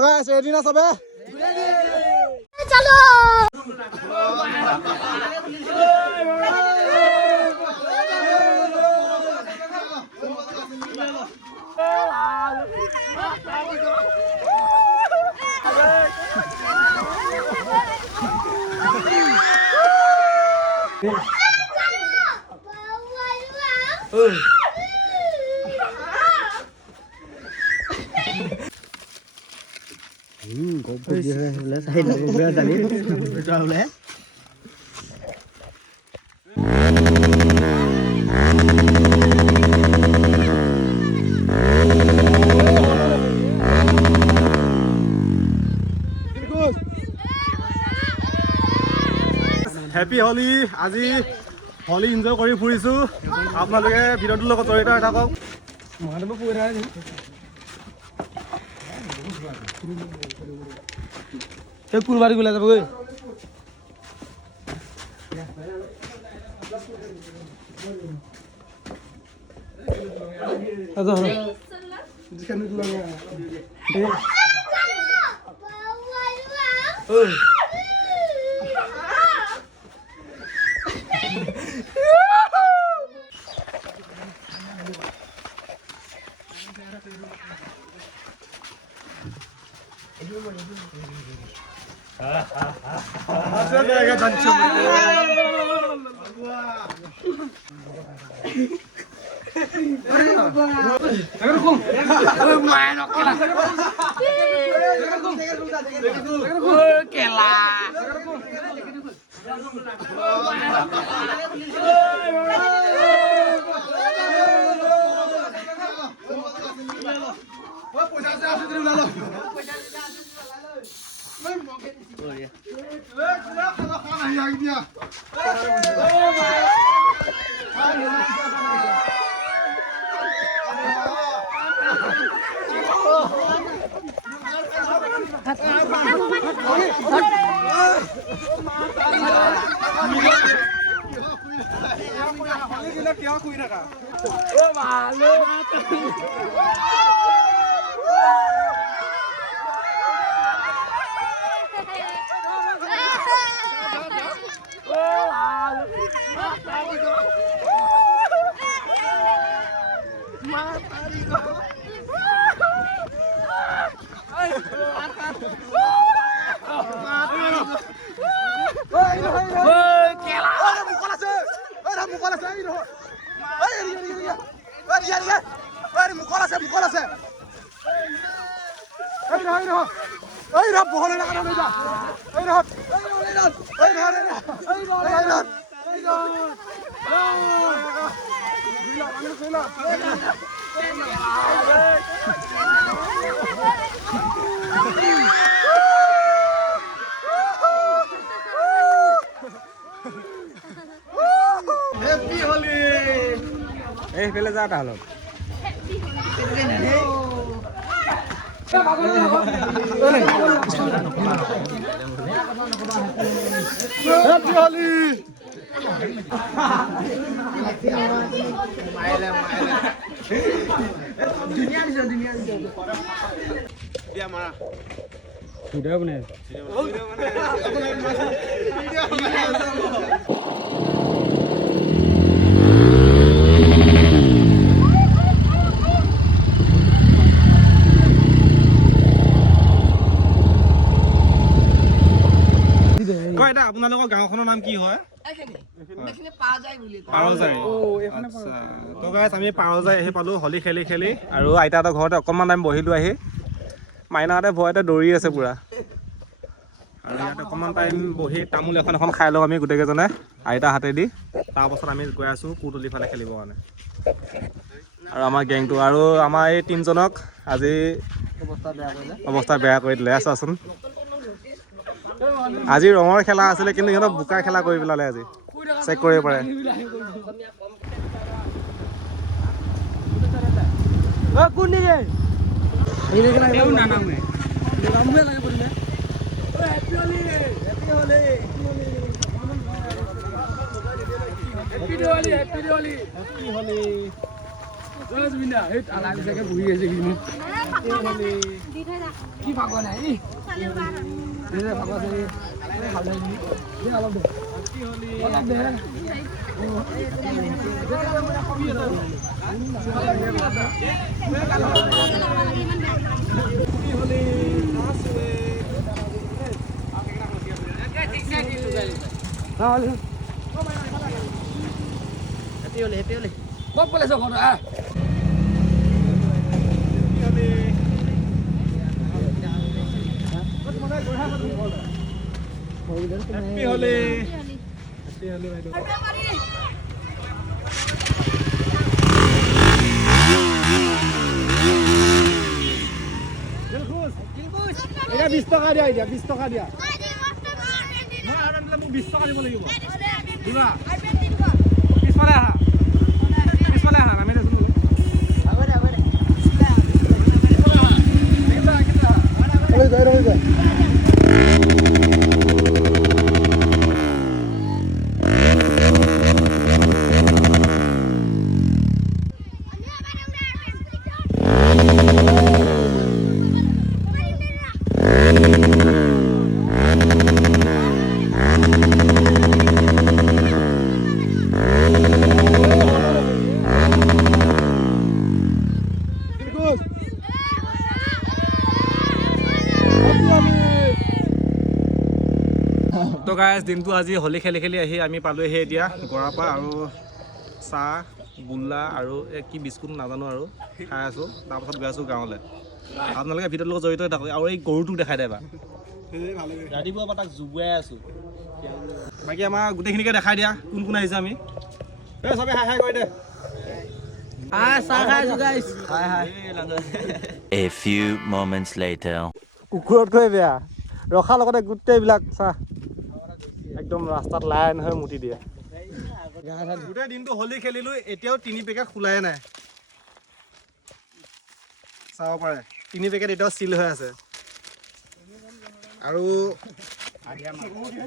Guys ready ना सबे चलो हैप्पी होली आज होली एन्जॉय কৰি ফুৰিছো আপোনালোকে ভিডিওটোৰ লগত জড়িত হৈ থাকক মহাদেৱ পুৰা এই কুলবাৰী গলে যাব গৈ আদা জিকানে লাগা ওই क्या कोई रखा ओ मालो हैप्पी होली ए पहले जाता हलो हैप्पी होली दुनिया मारा वीडियो बने কয়টা আপোনালোকৰ গাঁওখনৰ নাম কি হয় এখানে পাৰজাই বুলি পাৰজাই ও এখানে আচ্ছা তো গাইস আমি পাৰজাই আহি পালো হলি খেলি খেলি আৰু আইতাহঁতৰ ঘৰতে অকমান টাইম বহিলো আহি মাইনাহঁতে ভয়তে দৌৰি আছে পুৰা আৰু ইয়াত অকমান টাইম বহি তামোল এখন খাই লওঁ আমি গোটেই কেজনে আইতা হাতে দি তাৰ পাছত আমি গৈ আছো কুটুলি ফালে খেলিবৰ কাৰণে আৰু আমাৰ গেংটো আৰু আমাৰ এই তিনজনক আজি অৱস্থা বেয়া কৰি দিলে আছাচোন আজি ৰঙৰ খেলা আছিলে কিন্তু ইহঁতক বুকা খেলা কৰি পেলালে আজি চেক কৰিব পাৰে ও কোনি গে এও না নামে নামে লাগে পড়লে ও happy Holi happy Holi happy Holi happy Holi happy Holi Kok boleh sok ah. Happy Holi. Happy Holi বাইদেউ। এটা 20 টকা দিয়া এতিয়া 20 টকা দিয়া। মই আৰু আনিলে মোক 20 টকা দিব লাগিব। দিবা। পিছফালে আহা। পিছফালে আহা নামি দেচোন। হৈ যায় হৈ যায়। তো গাইজ দিনটো আজি হলি খেলি খেলি আহি আমি পালোহি এতিয়া গৰাপা আৰু চাহ গোল্লা আৰু কি বিস্কুট নাজানো আৰু খাই আছোঁ তাৰপাছত গৈ আছোঁ গাঁৱলৈ আপোনালোকে ভিডিঅ'ৰ লগত জড়িত হৈ থাকক আৰু এই গৰুটোক দেখাই দেবা ৰাতিপুৱা পৰা তাক জুবুৱাই আছোঁ বাকী আমাৰ গোটেইখিনিকে দেখাই দিয়া কোন কোন আহিছে আমি এই চবে হাই হাই কৰি দে চাহ খাই আছোঁ গাইছ হাই হাই A few moments later. কুকুৰতকৈ বেয়া ৰখাৰ লগতে গোটেইবিলাক চাহ একদম ৰাস্তাত লাইন হৈ মুতি দিয়ে গোটেই দিনটো হলি খেলিলোঁ এতিয়াও 3 পেকেট খোলাই নাই চাব পাৰে 3 পেকেট এতিয়াও চিল হৈ আছে আৰু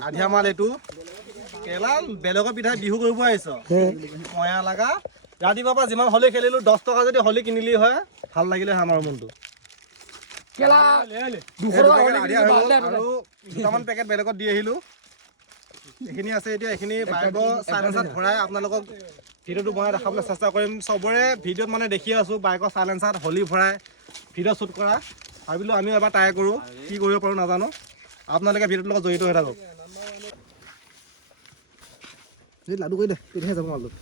আধিয়া মাল এইটো কেলা বেলেগৰ পিঠাই বিহু কৰিব আহিছ ময়া লগা ৰাতিপুৱাৰ পৰা যিমান হলি খেলিলোঁ 10 টকা যদি হলি কিনিলি হয় ভাল লাগিলে আমাৰ মনটো কেলা আৰু দুটামান পেকেট বেলেগত দি আহিলোঁ এইখিনি আছে এতিয়া এইখিনি বাইকৰ চাইলেঞ্চাৰত ভৰাই আপোনালোকক ভিডিঅ'টো বনাই দেখাবলৈ চেষ্টা কৰিম চবৰে ভিডিঅ'ত মানে দেখি আছোঁ বাইকৰ চাইলেঞ্চাৰত হলি ভৰাই ভিডিঅ' শ্বুট কৰা ভাবিলোঁ আমিও এবাৰ ট্ৰাই কৰোঁ কি কৰিব পাৰোঁ নাজানো আপোনালোকে ভিডিঅ'টোৰ লগত জড়িত হৈ থাকক এই লাডু কৰি দে তেতিয়াহে যাব অলপ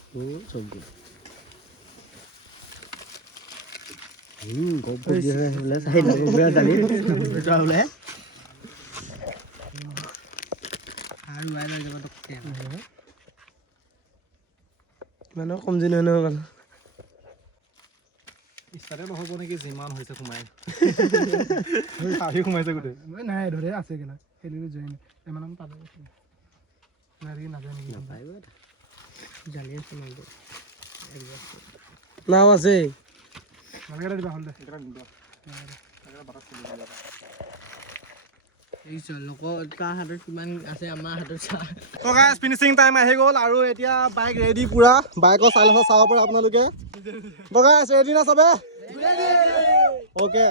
মানুহ কমজোৰি নহয় মানে ইচ্ছাতে নহ'ব নেকি যিমান হৈছে সোমাই আহি সোমাইছে গোটেই নাই ধৰে আছে কিনা খেলিলোঁ যোৱাই নাই ইমান পালে নাযায় নেকি জানি আছোঁ নাও আছে দিবা হ'ল দে ফিনিচিং টাইম আহি গ'ল আৰু এতিয়া বাইক ৰেডি পুৰা বাইকৰ চাইলেঞ্চাৰ চাব পাৰে আপোনালোকে ৰেডি না চবে অ'কে